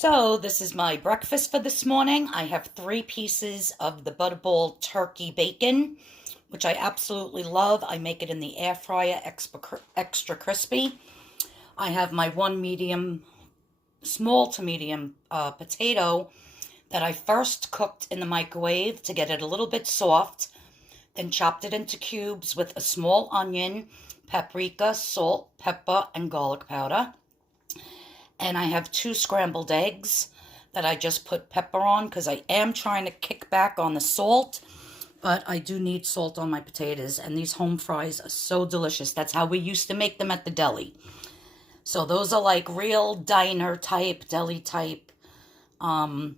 So this is my breakfast for this morning. I have 3 pieces of the Butterball turkey bacon, which I absolutely love. I make it in the air fryer, extra crispy. I have my 1 medium, small to medium potato that I first cooked in the microwave to get it a little bit soft, then chopped it into cubes with a small onion, paprika, salt, pepper, and garlic powder. And I have 2 scrambled eggs that I just put pepper on because I am trying to kick back on the salt, but I do need salt on my potatoes, and these home fries are so delicious. That's how we used to make them at the deli. So those are like real diner type, deli type home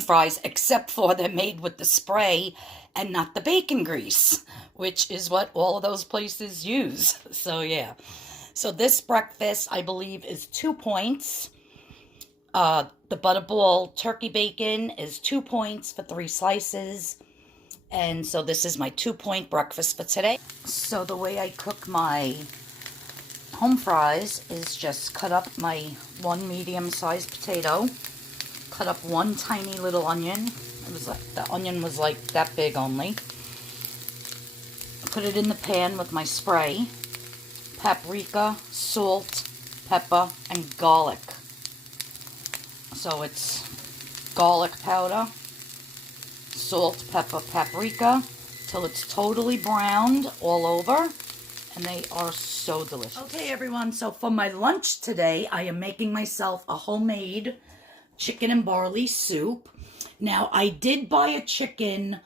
fries, except for they're made with the spray and not the bacon grease, which is what all of those places use. So yeah. So this breakfast, I believe, is 2 points. The Butterball turkey bacon is 2 points for 3 slices. And so this is my 2-point breakfast for today. So the way I cook my home fries is just cut up my 1 medium-sized potato, cut up 1 tiny little onion. It was like, the onion was like that big only. Put it in the pan with my spray. Paprika, salt, pepper, and garlic. So it's garlic powder, salt, pepper, paprika, till it's totally browned all over, and they are so delicious. Okay, everyone, so for my lunch today, I am making myself a homemade chicken and barley soup. Now, I did buy a chicken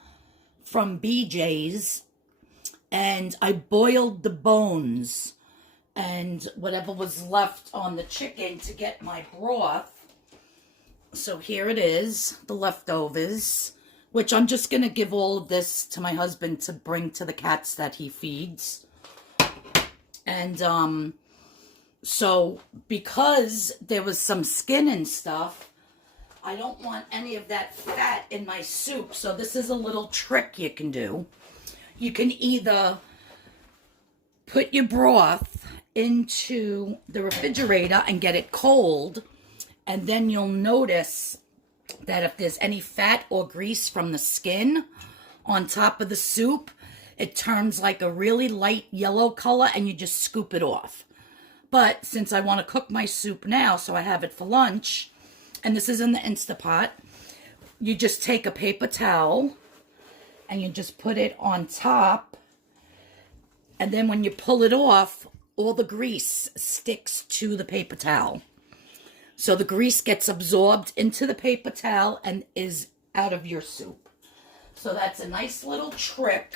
from BJ's, and I boiled the bones and whatever was left on the chicken to get my broth. So here it is, the leftovers, which I'm just going to give all of this to my husband to bring to the cats that he feeds. And so because there was some skin and stuff, I don't want any of that fat in my soup. So this is a little trick you can do. You can either put your broth into the refrigerator and get it cold, and then you'll notice that if there's any fat or grease from the skin on top of the soup, it turns like a really light yellow color, and you just scoop it off. But since I want to cook my soup now, so I have it for lunch, and this is in the Instapot, you just take a paper towel and you just put it on top, and then when you pull it off, all the grease sticks to the paper towel. So the grease gets absorbed into the paper towel and is out of your soup. So that's a nice little trick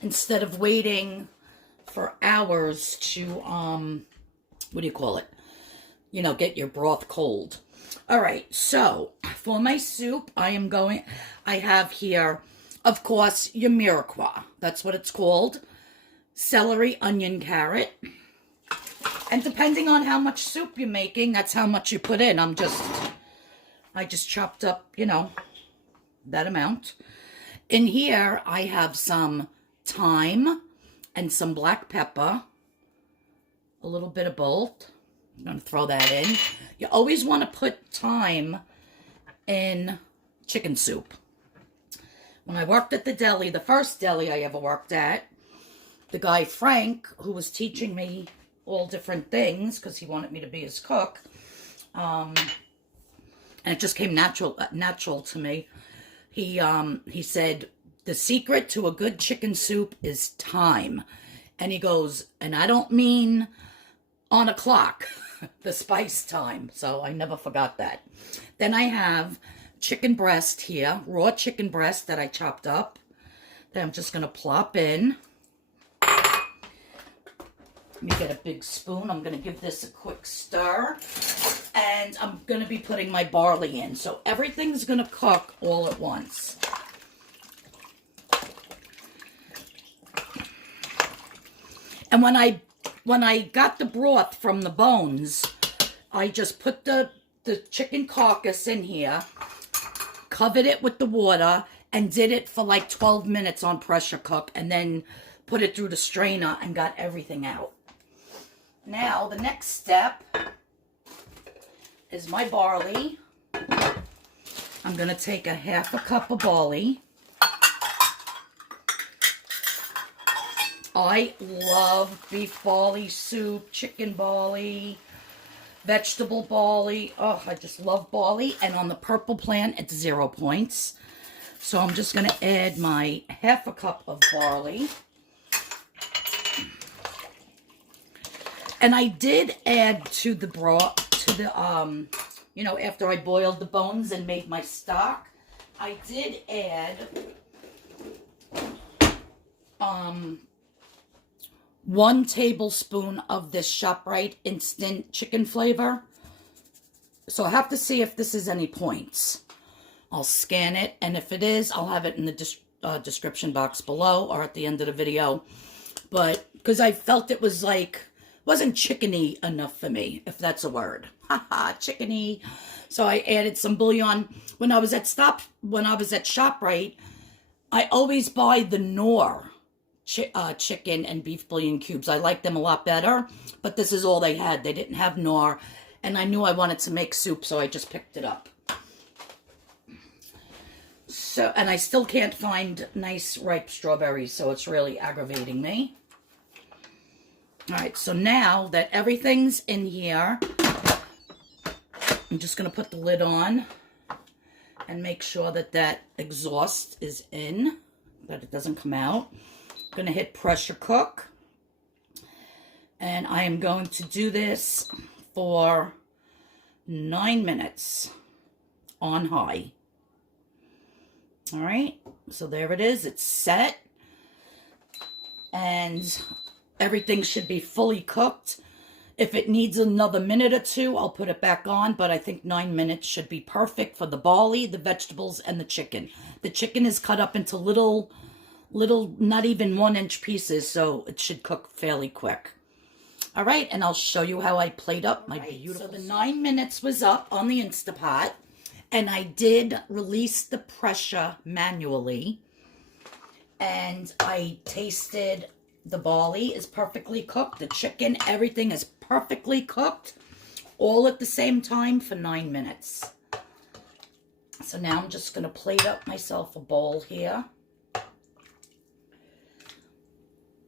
instead of waiting for hours to, what do you call it? You know, get your broth cold. All right, so for my soup, I have here, of course, your mirepoix. That's what it's called. Celery, onion, carrot. And depending on how much soup you're making, that's how much you put in. I just chopped up, you know, that amount. In here, I have some thyme and some black pepper. A little bit of both. I'm going to throw that in. You always want to put thyme in chicken soup. When I worked at the deli, the first deli I ever worked at, the guy Frank, who was teaching me all different things because he wanted me to be his cook, and it just came natural to me. He said the secret to a good chicken soup is thyme, and he goes, and I don't mean on a clock, the spice time. So I never forgot that. Then I have chicken breast here, raw chicken breast that I chopped up, that I'm just gonna plop in. Let me get a big spoon. I'm going to give this a quick stir. And I'm going to be putting my barley in. So everything's going to cook all at once. And when I got the broth from the bones, I just put the chicken carcass in here, covered it with the water, and did it for like 12 minutes on pressure cook, and then put it through the strainer and got everything out. Now, the next step is my barley. I'm going to take a half a cup of barley. I love beef barley soup, chicken barley, vegetable barley. Oh, I just love barley. And on the purple plan, it's 0 points. So I'm just going to add my half a cup of barley. And I did add to the broth, to the, you know, after I boiled the bones and made my stock, I did add, 1 tablespoon of this ShopRite instant chicken flavor. So I have to see if this is any points. I'll scan it, and if it is, I'll have it in the description box below or at the end of the video. But, because I felt it was like, wasn't chickeny enough for me, if that's a word. Haha, chickeny. So I added some bouillon. When I was at ShopRite, I always buy the Knorr chicken and beef bouillon cubes. I like them a lot better, but this is all they had. They didn't have Knorr, and I knew I wanted to make soup, so I just picked it up. So, and I still can't find nice ripe strawberries, so it's really aggravating me. All right, so now that everything's in here, I'm just going to put the lid on and make sure that that exhaust is in, that it doesn't come out. I'm going to hit pressure cook. And I am going to do this for 9 minutes on high. All right, so there it is. It's set. And everything should be fully cooked. If it needs another minute or two, I'll put it back on, but I think 9 minutes should be perfect for the barley, the vegetables, and the chicken. The chicken is cut up into little, not even 1-inch pieces, so it should cook fairly quick. All right, and I'll show you how I plate up my beautiful. So the 9 minutes was up on the Instapot, and I did release the pressure manually, and I tasted. The barley is perfectly cooked. The chicken, everything is perfectly cooked. All at the same time for 9 minutes. So now I'm just going to plate up myself a bowl here.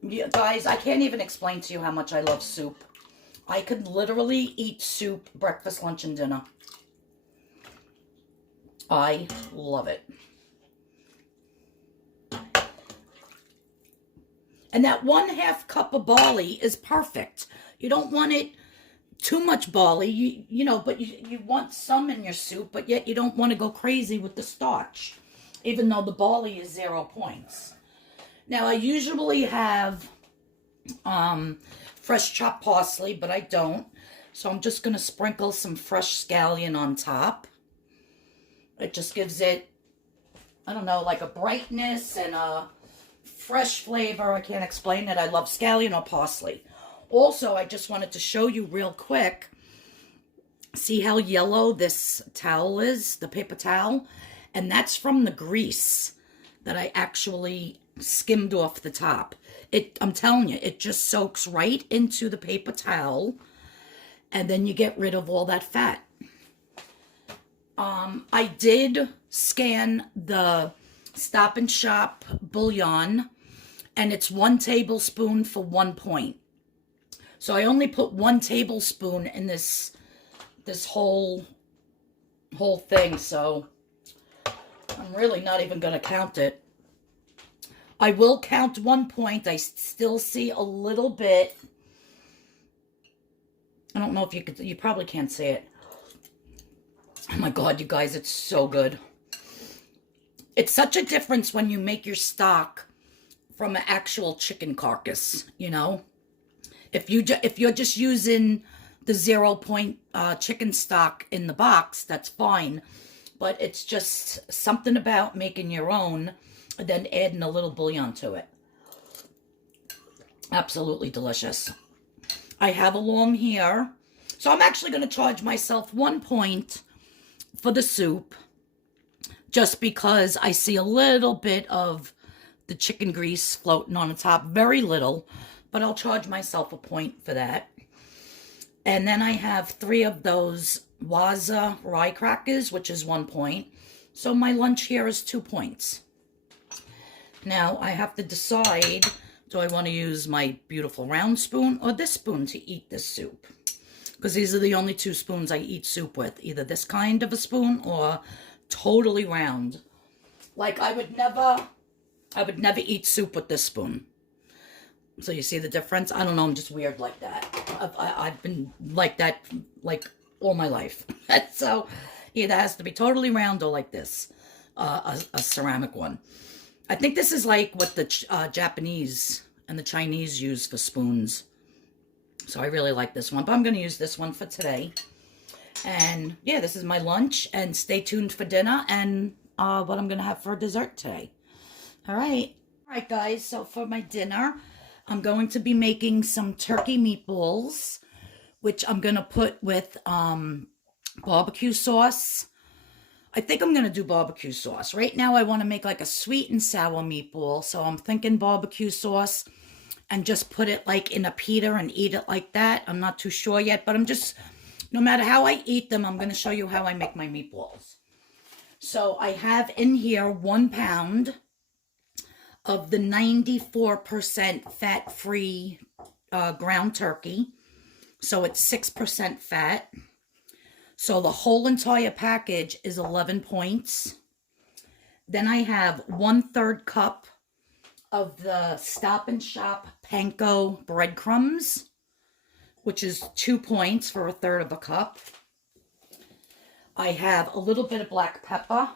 Yeah, guys, I can't even explain to you how much I love soup. I could literally eat soup breakfast, lunch, and dinner. I love it. And that 1/2 cup of barley is perfect. You don't want it too much barley, you know, but you want some in your soup, but yet you don't want to go crazy with the starch, even though the barley is 0 points. Now, I usually have fresh chopped parsley, but I don't. So I'm just going to sprinkle some fresh scallion on top. It just gives it, I don't know, like a brightness and a fresh flavor. I can't explain it. I love scallion or parsley. Also, I just wanted to show you real quick. See how yellow this towel is, the paper towel? And that's from the grease that I actually skimmed off the top. I'm telling you, it just soaks right into the paper towel, and then you get rid of all that fat. I did scan the Stop and Shop bouillon, and it's 1 tablespoon for 1 point. So I only put 1 tablespoon in this whole thing, so I'm really not even going to count it. I will count 1 point. I still see a little bit. I don't know if you probably can't see it. Oh my God, you guys, it's so good. It's such a difference when you make your stock from an actual chicken carcass, you know? If you're just using the 0 point chicken stock in the box, that's fine. But it's just something about making your own and then adding a little bouillon to it. Absolutely delicious. I have along here. So I'm actually going to charge myself 1 point for the soup, just because I see a little bit of the chicken grease floating on the top. Very little, but I'll charge myself a point for that. And then I have 3 of those Wasa rye crackers, which is 1 point. So my lunch here is 2 points. Now I have to decide, do I want to use my beautiful round spoon or this spoon to eat this soup? Because these are the only 2 spoons I eat soup with. Either this kind of a spoon or totally round. Like I would never eat soup with this spoon. So you see the difference? I don't know, I'm just weird like that. I've been like that like all my life. So either has to be totally round or like this, a ceramic one. I think this is like what the Japanese and the Chinese use for spoons. So I really like this one, but I'm going to use this one for today. And yeah, this is my lunch, and stay tuned for dinner and what I'm going to have for dessert today. All right, guys, so for my dinner, I'm going to be making some turkey meatballs, which I'm going to put with barbecue sauce. I think I'm going to do barbecue sauce. Right now, I want to make like a sweet and sour meatball, so I'm thinking barbecue sauce and just put it like in a pita and eat it like that. I'm not too sure yet, but I'm just, no matter how I eat them, I'm going to show you how I make my meatballs. So I have in here 1 pound of the 94% fat-free ground turkey. So it's 6% fat. So the whole entire package is 11 points. Then I have 1/3 cup of the Stop and Shop Panko breadcrumbs, which is 2 points for 1/3 of a cup. I have a little bit of black pepper.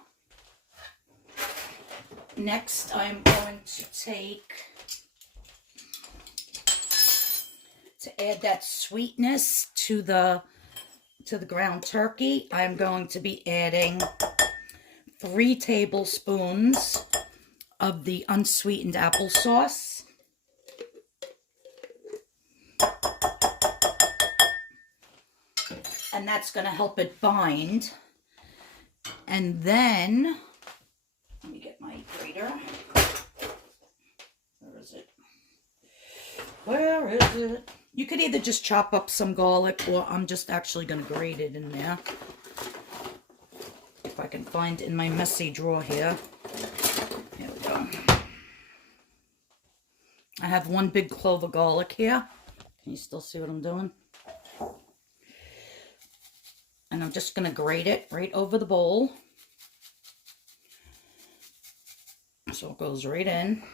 Next, I'm going to add that sweetness to the ground turkey. I'm going to be adding 3 tablespoons of the unsweetened applesauce. And that's going to help it bind. And then, let me get my grater. Where is it? Where is it? You could either just chop up some garlic, or I'm just actually going to grate it in there. If I can find in my messy drawer here. Here we go. I have 1 big clove of garlic here. Can you still see what I'm doing? And I'm just going to grate it right over the bowl. So it goes right in.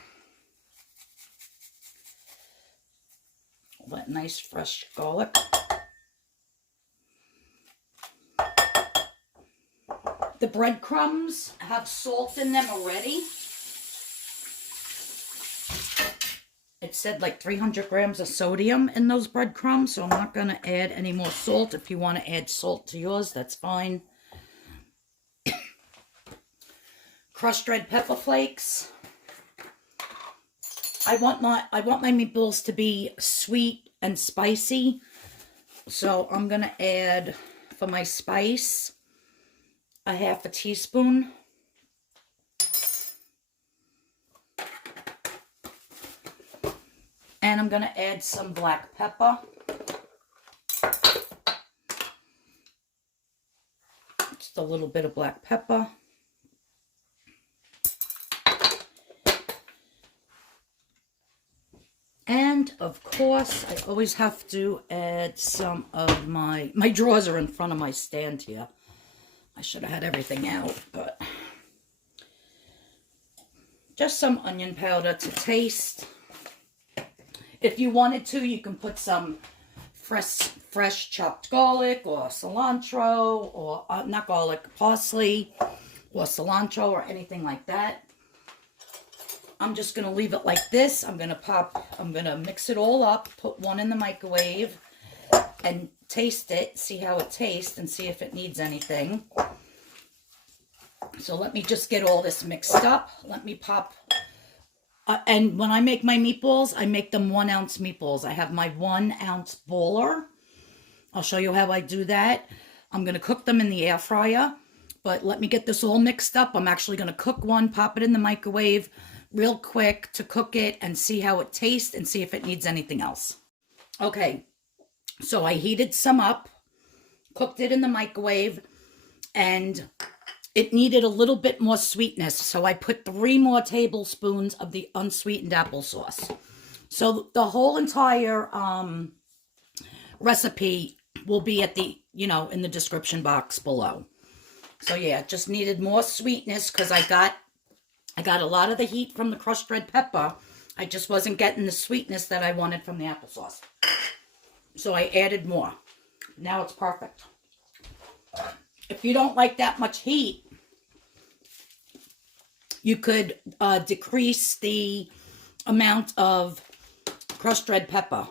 All that nice fresh garlic. The breadcrumbs have salt in them already. It said like 300 grams of sodium in those breadcrumbs, so I'm not going to add any more salt. If you want to add salt to yours, that's fine. Crushed red pepper flakes. I want my meatballs to be sweet and spicy, so I'm going to add, for my spice, a 1/2 teaspoon. And I'm going to add some black pepper. Just a little bit of black pepper. And, of course, I always have to add some of my drawers are in front of my stand here. I should have had everything out, but just some onion powder to taste. If you wanted to, you can put some fresh chopped garlic or cilantro, or not garlic, parsley or cilantro or anything like that. I'm just going to leave it like this. I'm going to mix it all up, put one in the microwave, and taste it, see how it tastes, and see if it needs anything. So let me just get all this mixed up. Let me pop. And when I make my meatballs, I make them 1 ounce meatballs. I have my 1 ounce baller. I'll show you how I do that. I'm going to cook them in the air fryer. But let me get this all mixed up. I'm actually going to cook one, pop it in the microwave real quick to cook it and see how it tastes and see if it needs anything else. Okay, so I heated some up. cooked it in the microwave, and it needed a little bit more sweetness. So I put 3 more tablespoons of the unsweetened applesauce. So the whole entire recipe will be at the, in the description box below. So yeah, just needed more sweetness because I got a lot of the heat from the crushed red pepper. I just wasn't getting the sweetness that I wanted from the applesauce. So I added more. Now it's perfect. If you don't like that much heat, you could decrease the amount of crushed red pepper.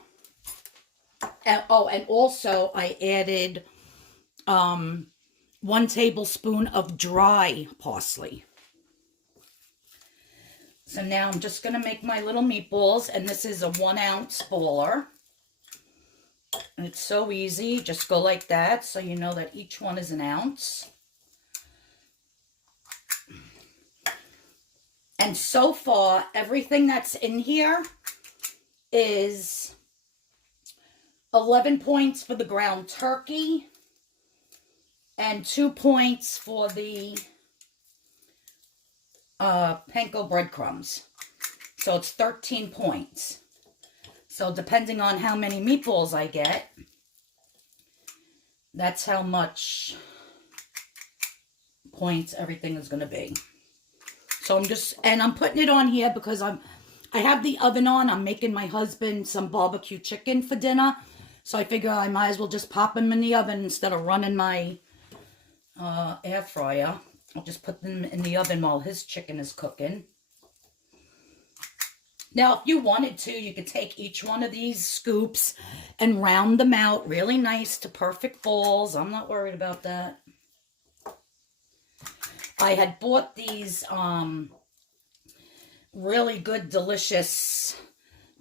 And also I added 1 tablespoon of dry parsley. So now I'm just going to make my little meatballs, and this is a 1-ounce baller. And it's so easy. Just go like that so you know that each one is 1 ounce. And so far, everything that's in here is 11 points for the ground turkey and 2 points for the Panko breadcrumbs. So it's 13 points. So depending on how many meatballs I get, that's how much points everything is going to be. So I'm putting it on here because I have the oven on. I'm making my husband some barbecue chicken for dinner. So I figure I might as well just pop them in the oven instead of running my air fryer. I'll just put them in the oven while his chicken is cooking. Now, if you wanted to, you could take each one of these scoops and round them out really nice to perfect balls. I'm not worried about that. I had bought these really good, delicious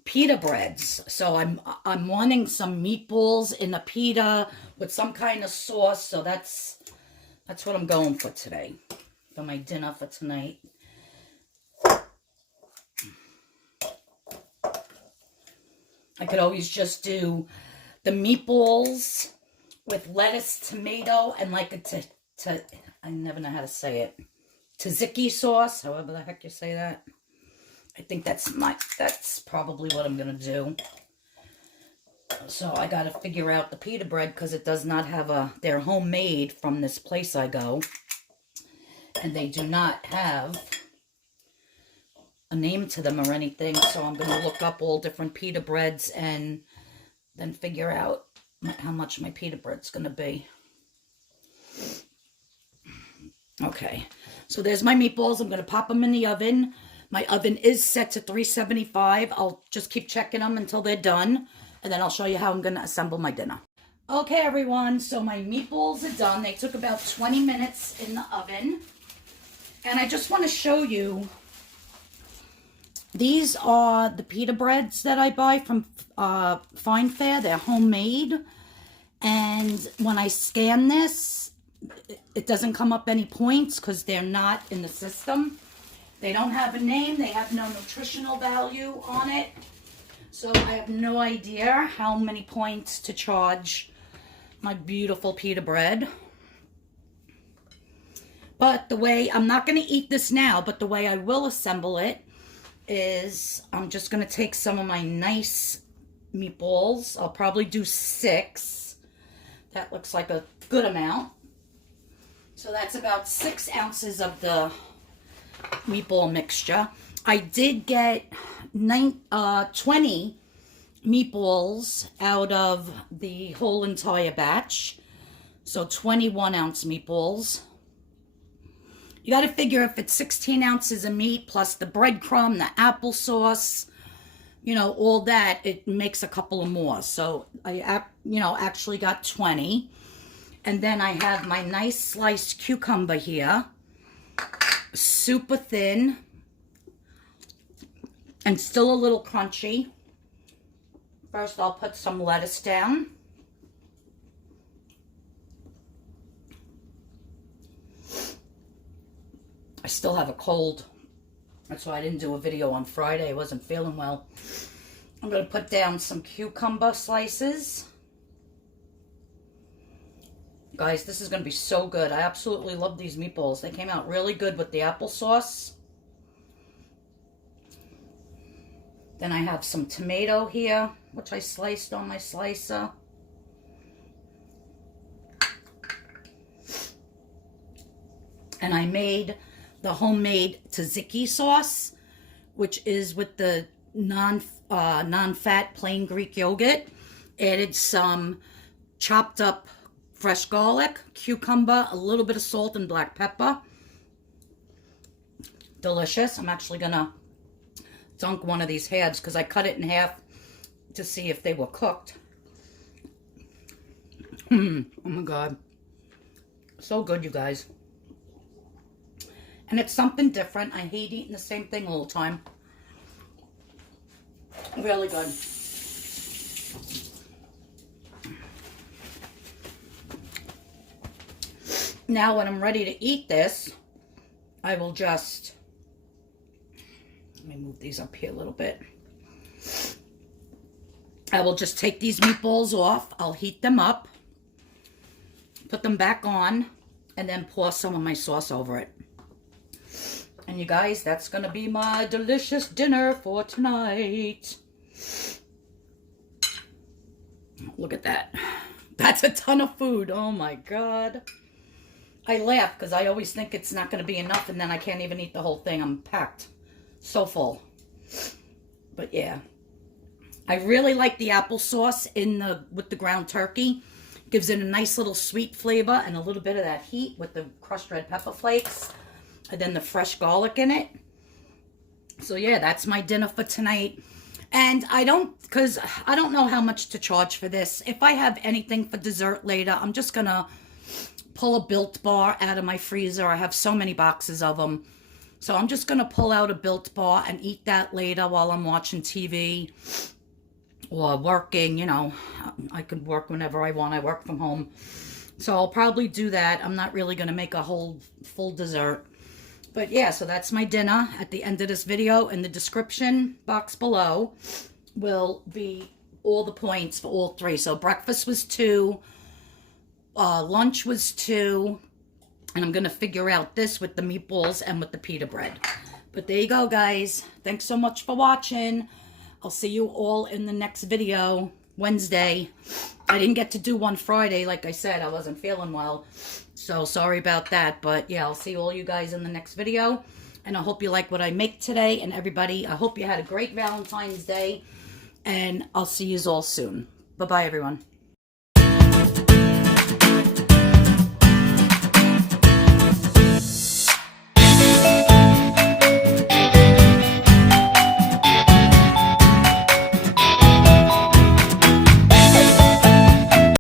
pita breads. So I'm wanting some meatballs in a pita with some kind of sauce. So that's what I'm going for today, for my dinner for tonight. I could always just do the meatballs with lettuce, tomato, and like I never know how to say it, tzatziki sauce, however the heck you say that. I think that's probably what I'm going to do. So I got to figure out the pita bread because it does not have they're homemade from this place I go. And they do not have a name to them or anything. So I'm going to look up all different pita breads and then figure out how much my pita bread's going to be. Okay, so there's my meatballs. I'm going to pop them in the oven. My oven is set to 375. I'll just keep checking them until they're done. And then I'll show you how I'm going to assemble my dinner. Okay, everyone. So my meatballs are done. They took about 20 minutes in the oven. And I just want to show you. These are the pita breads that I buy from Fine Fare. They're homemade. And when I scan this, it doesn't come up any points because they're not in the system. They don't have a name. They have no nutritional value on it. So I have no idea how many points to charge my beautiful pita bread. But the way, I'm not going to eat this now, but the way I will assemble it is I'm just going to take some of my nice meatballs. I'll probably do 6. That looks like a good amount. So that's about 6 ounces of the meatball mixture. I did get 20 meatballs out of the whole entire batch. So 21 ounce meatballs. You got to figure if it's 16 ounces of meat plus the breadcrumb, the applesauce, all that, it makes a couple of more. So I, actually got 20. And then I have my nice sliced cucumber here. Super thin. And still a little crunchy. First, I'll put some lettuce down. I still have a cold. That's why I didn't do a video on Friday. I wasn't feeling well. I'm going to put down some cucumber slices. Guys, this is going to be so good. I absolutely love these meatballs. They came out really good with the applesauce. Then I have some tomato here, which I sliced on my slicer. And I made the homemade tzatziki sauce, which is with the non-fat plain Greek yogurt. Added some chopped up fresh garlic, cucumber, a little bit of salt and black pepper. Delicious. I'm actually going to dunk one of these halves because I cut it in half to see if they were cooked. Oh my God. So good, you guys. And it's something different. I hate eating the same thing all the time. Really good. Now when I'm ready to eat this, I will just, let me move these up here a little bit. I will just take these meatballs off. I'll heat them up, put them back on, and then pour some of my sauce over it. And you guys, that's going to be my delicious dinner for tonight. Look at that. That's a ton of food. Oh my God. I laugh because I always think it's not going to be enough, and then I can't even eat the whole thing. I'm packed. So full. But yeah. I really like the applesauce with the ground turkey. Gives it a nice little sweet flavor and a little bit of that heat with the crushed red pepper flakes. And then the fresh garlic in it. So yeah, that's my dinner for tonight. And I don't know how much to charge for this. If I have anything for dessert later, I'm just going to pull a Built Bar out of my freezer. I have so many boxes of them. So I'm just going to pull out a Built Bar and eat that later while I'm watching TV or working. You know, I could work whenever I want. I work from home. So I'll probably do that. I'm not really going to make a whole full dessert. But yeah, so that's my dinner. At the end of this video, in the description box below, will be all the points for all three. So breakfast was 2, lunch was 2, and I'm going to figure out this with the meatballs and with the pita bread. But there you go, guys. Thanks so much for watching. I'll see you all in the next video, Wednesday. I didn't get to do one Friday, like I said. I wasn't feeling well. So sorry about that. But yeah, I'll see all you guys in the next video. And I hope you like what I make today. And everybody, I hope you had a great Valentine's Day. And I'll see you all soon. Bye-bye, everyone.